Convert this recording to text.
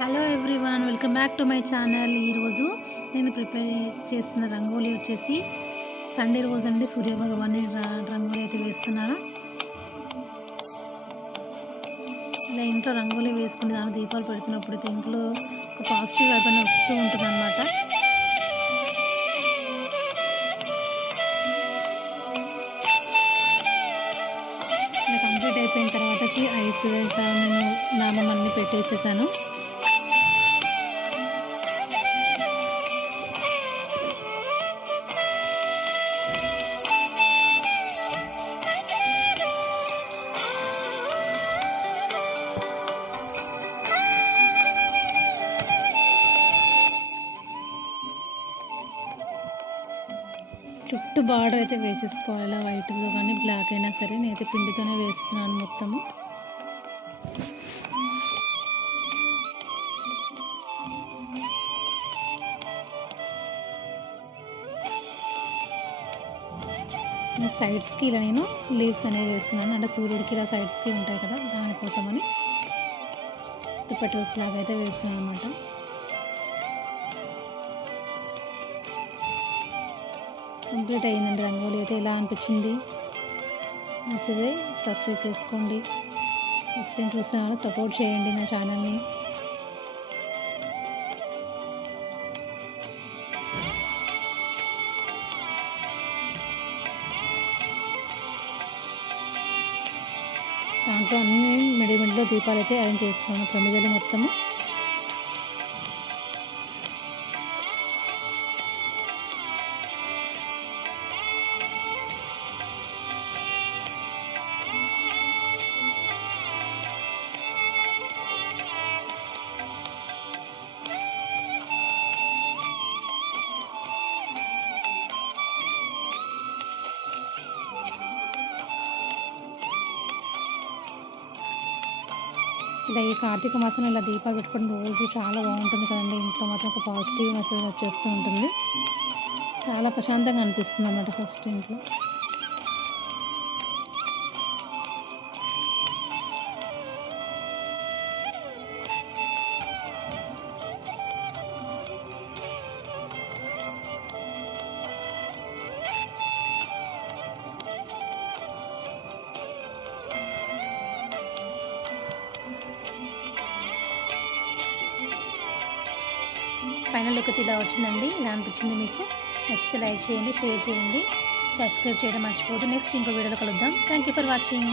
Hello everyone welcome back to my channel. ఈరోజు నేను prepare చేస్తున్న రంగోలీ వచ్చేసి సండే రోజు అండి సూర్యభగవాన్ రంగోలీ అయితే వేస్తున్నాను. ఇలా ఇంట్లో రంగోలీ వేసుకుని దాని దీపాలు పెడుతున్నప్పుడు అయితే ఇంట్లో ఒక పాజిటివ్ వైపు వస్తూ ఉంటుంది అనమాట కంప్లీట్ అయిపోయిన తర్వాతకి ఐస్ ఇట్లా నేను నామం అన్నీ పెట్టేసేసాను. చుట్టూ బార్డర్ అయితే వేసేసుకోవాలి. ఇలా వైట్తో కానీ బ్లాక్ అయినా సరే నేనైతే పిండితోనే వేస్తున్నాను మొత్తము. సైడ్స్కి ఇలా నేను లీవ్స్ అనేవి వేస్తున్నాను. అంటే సూర్యుడికి ఇలా సైడ్స్కి ఉంటాయి కదా దానికోసమని. పెటల్స్ లాగా అయితే వేస్తున్నాను అనమాట కంప్లీట్ అయ్యిందండి రంగోలీ. అయితే ఎలా అనిపించింది? నచ్చితే సబ్స్క్రైబ్ చేసుకోండి. ఫస్ట్ టైం చూస్తున్నాను సపోర్ట్ చేయండి నా ఛానల్ని. దాంట్లో అన్ని మిడిమిడిలో దీపాలు అయితే అరేంజ్ చేసుకున్నాను తొమ్మిదిలో మొత్తము. ఇలా ఈ కార్తీక మాసంలో ఇలా దీపాలు పెట్టుకోవడం రోజు చాలా బాగుంటుంది కదండి. ఇంట్లో మాత్రం ఒక పాజిటివ్ మెసేజ్ వచ్చేస్తూ ఉంటుంది. చాలా ప్రశాంతంగా అనిపిస్తుంది అన్నమాట ఫస్ట్ ఇంట్లో. ఫైనల్ లుక్ ఇలా వచ్చిందండి. ఇలా అనిపించింది మీకు. నచ్చితే లైక్ చేయండి షేర్ చేయండి సబ్స్క్రైబ్ చేయడం మర్చిపోదు నెక్స్ట్ ఇంకో వీడియోలో కలుద్దాం. Thank you for watching.